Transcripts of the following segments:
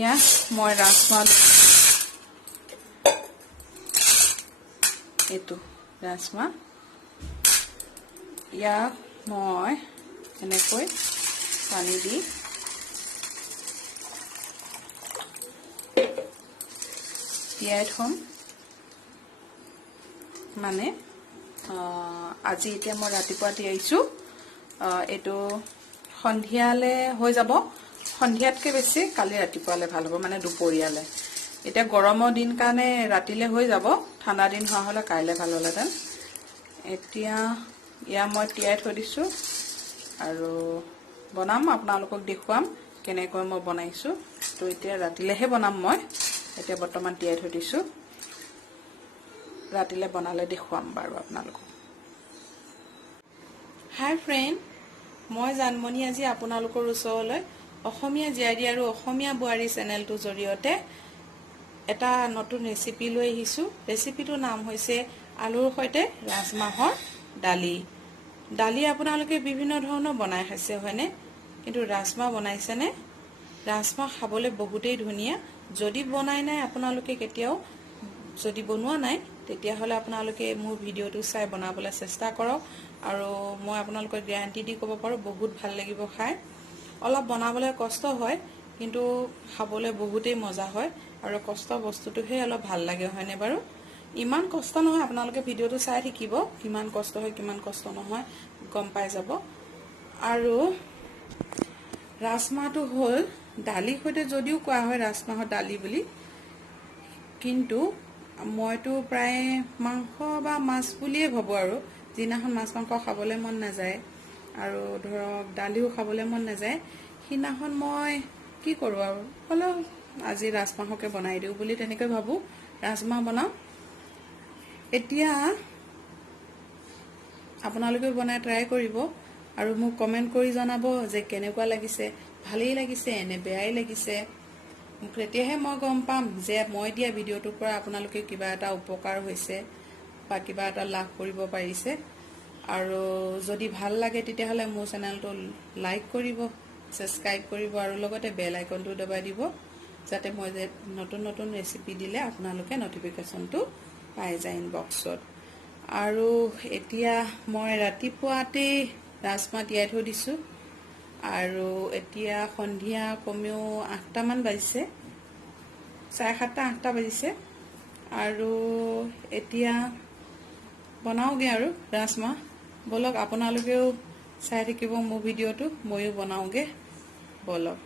ইয়া মই ৰাজমাহ এইটো ৰাজমাহ ইয়াক মই এনেকৈ পানী দি তিয়াই থম মানে আজি এতিয়া মই ৰাতিপুৱা তিয়াইছো এটো সন্ধিয়ালে হৈ যাব সন্ধিয়াতকে বেছি কালি ৰাতিপুৱালে ভাল হ'ব মানে দুপৰীয়ালে এটা গৰমৰ দিন কাৰণে ৰাতিলে হৈ যাব ঠাণ্ডা দিন হোৱা হলে কাইলে ভাল হলহেঁতেন এতিয়া ইয়া মই তিয়াই থৈ দিছো আৰু বনাম আপোনালোকক দেখুৱাম কেনেকৈ মই বনাইছো তো এতিয়া ৰাতিলেহে বনাম মই এতিয়া বৰ্তমান তিয়াই থৈ দিছো ৰাতিলে বনালে দেখুৱাম বাৰু আপোনালোকক হাই ফ্ৰেন্ড মই জানমণি আজি আপোনালোকৰ ওচৰলৈ অসমীয়া জীয়াৰী আৰু অসমীয়া বোৱাৰী চেনেলটোৰ জৰিয়তে এটা নতুন ৰেচিপি লৈ আহিছো ৰেচিপিটোৰ নাম হৈছে আলুৰ সৈতে ৰাজমাহৰ দালি আপোনালোকে বিভিন্ন ধৰণৰ বনাই খাইছে হয়নে কিন্তু ৰাজমাহ বনাইছেনে ৰাজমাহ খাবলৈ বহুতেই ধুনীয়া যদি বনাই নাই আপোনালোকে কেতিয়াও যদি বনোৱা নাই তেতিয়া হলে আপোনালোকে মোৰ ভিডিওটো চাই বনাবলৈ চেষ্টা কৰক আৰু মই আপোনালোকক গ্যাৰান্টি দি ক'ব পাৰো বহুত ভাল লাগিব খাই অলপ বনাবলৈ কষ্ট হয় কিন্তু খাবলৈ বহুতেই মজা হয় আৰু কষ্ট বস্তুটোহে অলপ ভাল লাগে হয়নে বাৰু ইমান কষ্ট নহয় আপোনালোকে ভিডিওটো চাই থাকিব কিমান কষ্ট হয় কিমান কষ্ট নহয় গম পাই যাব আৰু ৰাজমাহটো হল দালি সৈতে যদিও কোৱা হয় ৰাজমাহৰ দালি বুলি কিন্তু মইতো প্ৰায় মাংস বা মাছ বুলিয়ে ভাবো আৰু যিনাখন মাছ মাংস খাবলৈ মন নাযায় আৰু ধৰক দালিও খাবলৈ মন নাযায় সিনাখন মই কি কৰো আৰু হলো আজি ৰাজমাহকে বনাই দিও বুলি তেনেকৈ ভাবো ৰাজমাহ বনাও এতিয়া আপোনালোকে বনাই ট্ৰাই কৰিব আৰু মোক কমেন্ট কৰি জনাব যে কেনেকুৱা লাগিছে ভালেই লাগিছে নে বেয়াই লাগিছে মোক তেতিয়াহে মই গম পাম যে মই দিয়া ভিডিওটোৰ পৰা আপোনালোকে কিবা এটা উপকাৰ হৈছে বা কিবা এটা লাভ কৰিব পাৰিছে আৰু যদি ভাল লাগে তেতিয়াহলে মোৰ চেনেলটো লাইক কৰিব সাবস্ক্ৰাইব কৰিব আৰু লগতে বেল আইকনটো দবাই দিব যাতে মই যে নতুন নতুন ৰেচিপি দিলে আপোনালোকে নটিফিকেশনটো পাই যায় ইনবক্সত আৰু এতিয়া মই ৰাতিপুৱাতে ৰাজমাহ তিয়াই থৈ দিছো আৰু এতিয়া সন্ধিয়া কমেও 8টা মান বাজিছে 7:30 8টা বাজিছে আৰু এতিয়া বনাওগে আৰু ৰাজমাহ বলক আপোনালোকেও চাই থাকিব মোৰ ভিডিওটো ময়ো বনাওগে বলক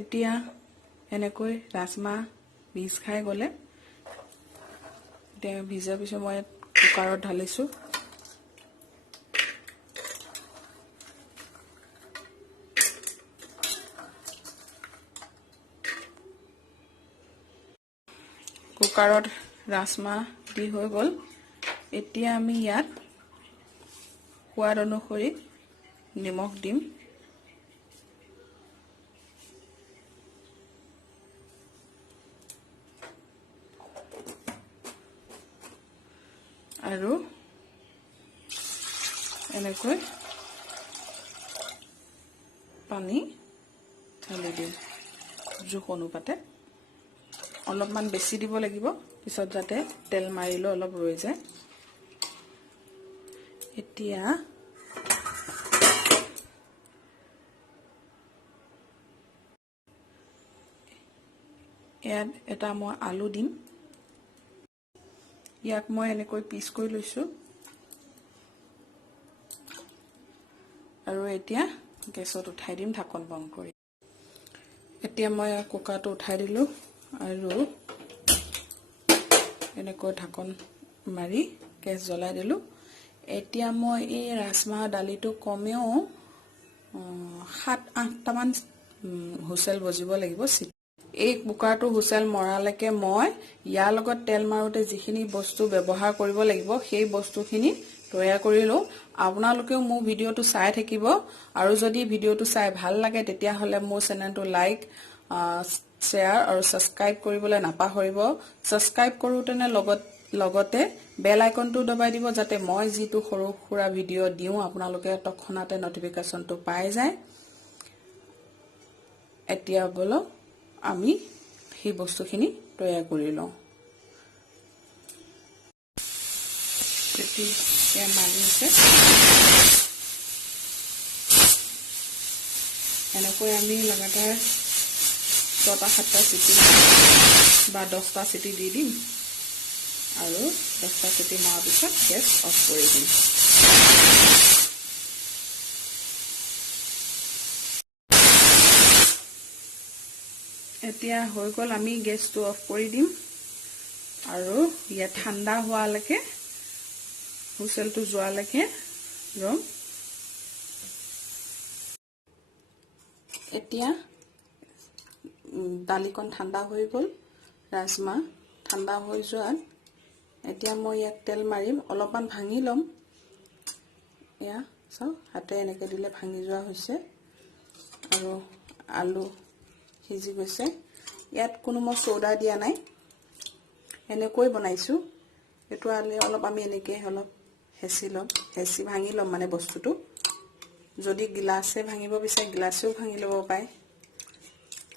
এতিয়া এনেকৈ ৰাজমাহ বীজ খাই গলে এতিয়া ভিজা পিছত মই কুকাৰত ঢালিছো কুকাৰত ৰাজমাহ দি হৈ গল এতিয়া আমি ইয়াত সোৱাদ অনুসৰি নিমখ দিম আৰু এনেকৈ পানী ঢালি দিম জোখ অনুপাতে অলপমান বেছি দিব লাগিব পিছত যাতে তেল মাৰিলে অলপ ৰৈ যায় এতিয়া ইয়াত এটা মই আলু দিম ইয়াক মই এনেকৈ পিচ কৰি লৈছো আৰু এতিয়া গেছত উঠাই দিম ঢাকন বন্ধ কৰি এতিয়া মই কুকাৰটো উঠাই দিলো আৰু এনেকৈ ঢাকন মাৰি গেছ জ্বলাই দিলো এতিয়া মই এই ৰাজমাহ দালিটো কমেও 7-8টা মান হুইসেল বজিব লাগিব এই কুকাৰটো হুইসেল মৰালৈকে মই ইয়াৰ লগত তেল মাৰোতে যিখিনি বস্তু ব্যৱহাৰ কৰিব লাগিব সেই বস্তুখিনি তৈয়াৰ কৰি লও আপোনালোকেও মোৰ ভিডিওটো চাই থাকিব আৰু যদি ভিডিওটো চাই ভাল লাগে তেতিয়া হলে মোৰ চেনেলটো লাইক শ্বেয়াৰ আৰু সাবস্ক্ৰাইব কৰিবলৈ নাপাহৰিব সাবস্ক্ৰাইব কৰোতেনে লগত লগতে বেল আইকনটো দবাই দিব যাতে মই যিটো সৰু সুৰা ভিডিও দিও আপোনালোকে তৎক্ষণাতে নটিফিকেশনটো পাই যায় এতিয়া বলো আমি সেই বস্তুখিনি তৈয়াৰ কৰি লওঁ এতিয়া মাৰিছে এনেকৈ আমি লগাতাৰ 6টা 7টা চিটি বা 10টা চিটি দি দিম আৰু 10টা চিটি মাৰাৰ পিছত গেছ অফ কৰি দিম এতিয়া হৈ গ'ল আমি গেছটো অফ কৰি দিম আৰু ইয়া ঠাণ্ডা হোৱালৈকে হুইসেলটো যোৱালৈকে ৰম এতিয়া দালিকণ ঠাণ্ডা হৈ গ'ল ৰাজমা ঠাণ্ডা হৈ যোৱাত এতিয়া মই ইয়াক তেল মাৰিম অলপমান ভাঙি লম ইয়া চাও হাতে এনেকৈ দিলে ভাঙি যোৱা হৈছে আৰু আলু সিজি গৈছে ইয়াত কোনো মই সোডা দিয়া নাই এনেকৈ বনাইছো এটো আলে অলপ আমি এনেকৈ অলপ হেচি লম হেচি ভাঙি লম মানে বস্তুটো যদি গ্লাসে ভাঙিব বিচাৰে গ্লাসেও ভাঙি লব পায়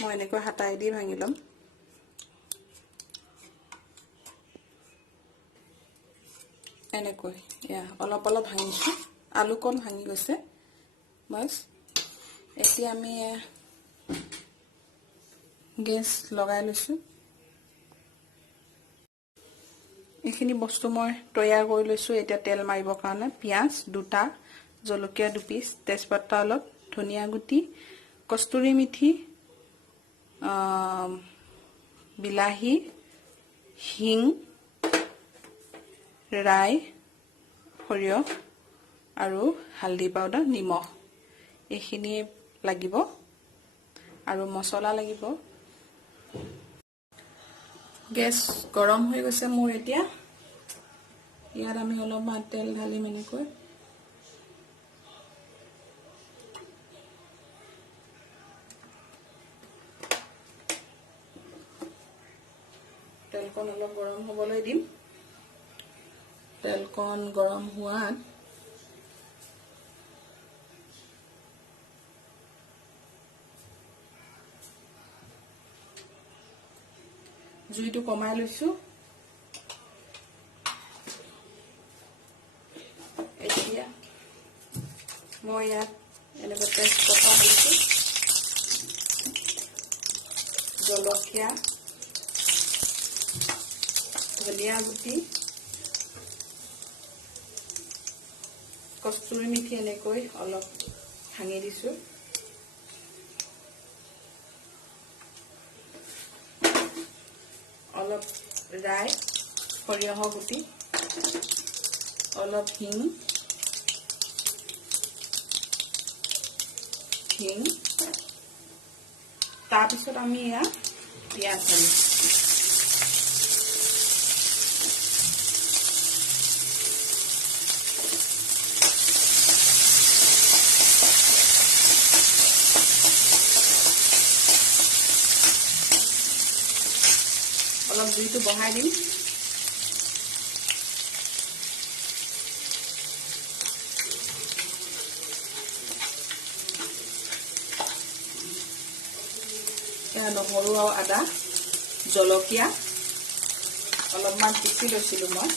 মই এনেকৈ হাতাই দি ভাঙি লম এনেকৈ ইয়া অলপ অলপ ভাঙিছো আলু কোন ভাঙি গৈছে বাস এতিয়া আমি গেছ লগাই লৈছো এইখিনি বস্তু মই তৈয়াৰ কৰি লৈছো এতিয়া তেল মাৰিবৰ কাৰণে পিয়াজ দুটা জলকীয়া দুপিস তেজপাতা অলপ ধনিয়া গুটি কস্তুৰী মিঠি বিলাহী হিং ৰাই সৰিয়হ আৰু হালধি পাউডাৰ নিমখ এইখিনি লাগিব আৰু মছলা লাগিব গেছ গৰম হৈ গৈছে মোৰ এতিয়া ইয়াত আমি অলপমান তেল ঢালি এনেকৈ তেলকণ অলপ গৰম হ'বলৈ দিম তেলকণ গৰম হোৱাত জুইটো কমাই লৈছো এতিয়া মই ইয়াত এনেকৈ তেজপাতা দিছো জলকীয়া ধনিয়া গুটি কস্তুৰী মিঠি এনেকৈ অলপ ভাঙি দিছো অলপ ৰাই সৰিয়হ গুটি অলপ হিং তাৰ পিছত আমি ইয়া পিয়াজ ঢালি অলপ জুইটো বঢ়াই দিম নহৰু আৰু আদা জলকীয়া অলপমান পিচি লৈছিলো মই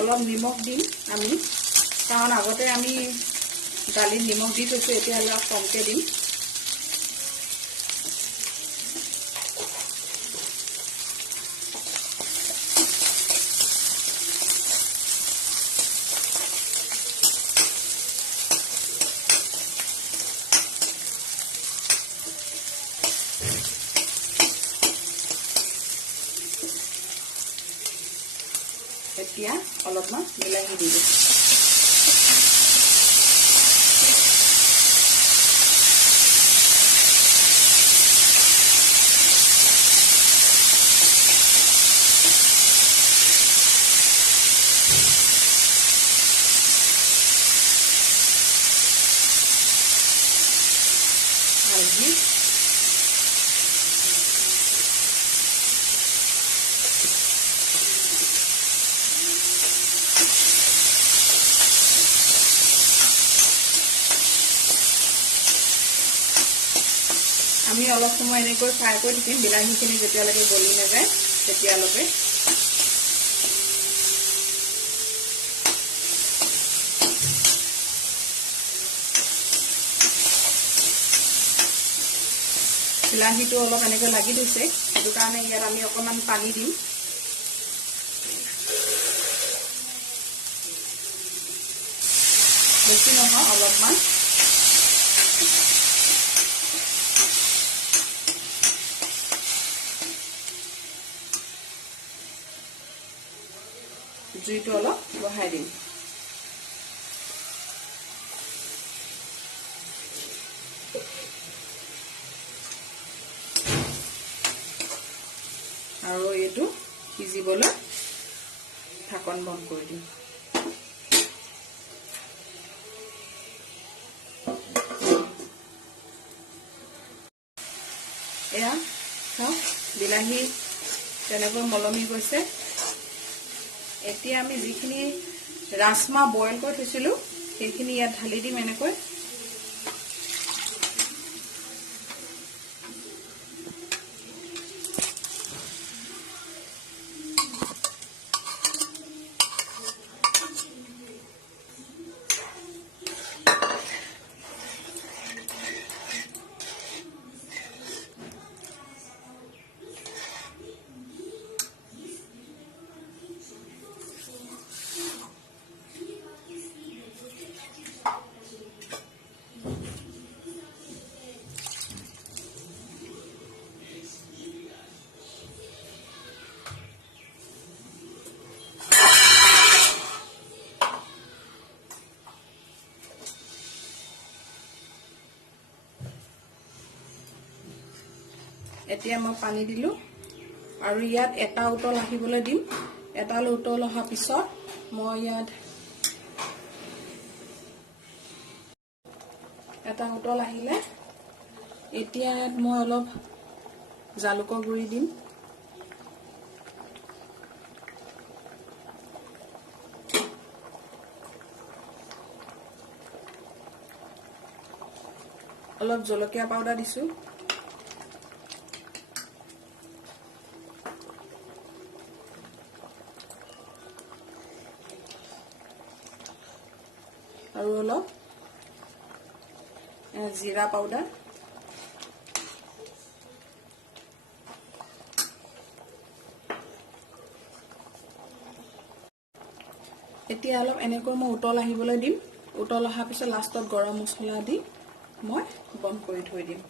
অলপ নিমখ দিম আমি কাৰণ আগতে আমি দালিত নিমখ দি থৈছো এতিয়া অলপ কমকে দিম এতিয়া অলপমান বিলাহী দি দিম। হালধি, আমি অলপ সময় এনেকৈ ফ্ৰাই কৰি থাকিম বিলাহীখিনি যেতিয়ালৈকে গলি নাযায় তেতিয়ালৈকে। বিলাহীটো অলপ এনেকৈ লাগি দিছে, সেইটো কাৰণে ইয়াত আমি অকণমান পানী দিম। বেছি নহয়, অলপমান। জুইটো অলপ বঢ়াই দিম। আৰু এইটো সিজিবলৈ ঢাকন বন্ধ কৰি দিম। এয়া চাওক বিলাহী তেনেকৈ মলমি গৈছে। এতিয়া আমি যিখিনি ৰাজমাহ বইল কৰি থৈছিলো সেইখিনি ইয়াত ঢালি দিম এনেকৈ। এতিয়া মই পানী দিলো আৰু ইয়াত এটা উতল আহিবলৈ দিম। এটা উতল অহাৰ পিছত মই ইয়াত এটা উতল আহিলে এতিয়া ইয়াত মই অলপ জালুকৰ গুড়ি দিম। অলপ জলকীয়া পাউডাৰ দিছো। আৰু অলপ জিৰা পাউডাৰ। এতিয়া অলপ এনেকৈ মই উতল আহিবলৈ দিম। উতল অহাৰ পিছত লাষ্টত গৰম মছলা দি মই বন্ধ কৰি থৈ দিম।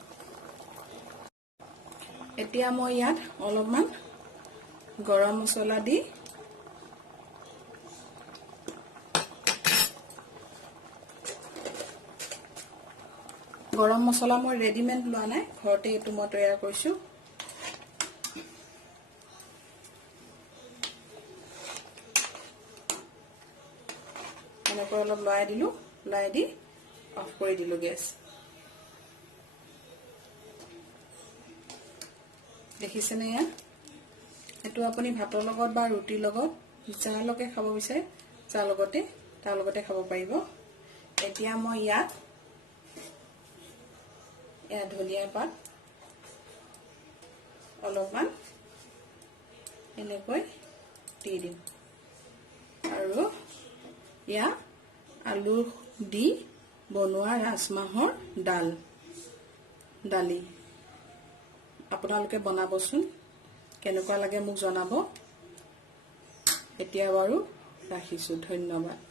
এতিয়া মই ইয়াত অলপমান গৰম মছলা দি গৰম মছলা মই ৰেডিমেড লোৱা নাই, ঘৰতে এইটো মই তৈয়াৰ কৰিছো। এনেকৈ অলপ লৰাই দিলো, লৰাই দি অফ কৰি দিলো গেছ। দেখিছেনে ইয়াত? এইটো আপুনি ভাতৰ লগত বা ৰুটিৰ লগত যাৰ লগে খাব বিচাৰে তাৰ লগতে খাব পাৰিব। এতিয়া মই ইয়াত ধনিয়া পাত অলপমান এনেকৈ দি দিম আৰু ইয়াত আলু দি বনোৱা ৰাজমাহৰ দালি আপোনালোকে বনাবচোন, কেনেকুৱা লাগে মোক জনাব। এতিয়া বাৰু ৰাখিছো, ধন্যবাদ।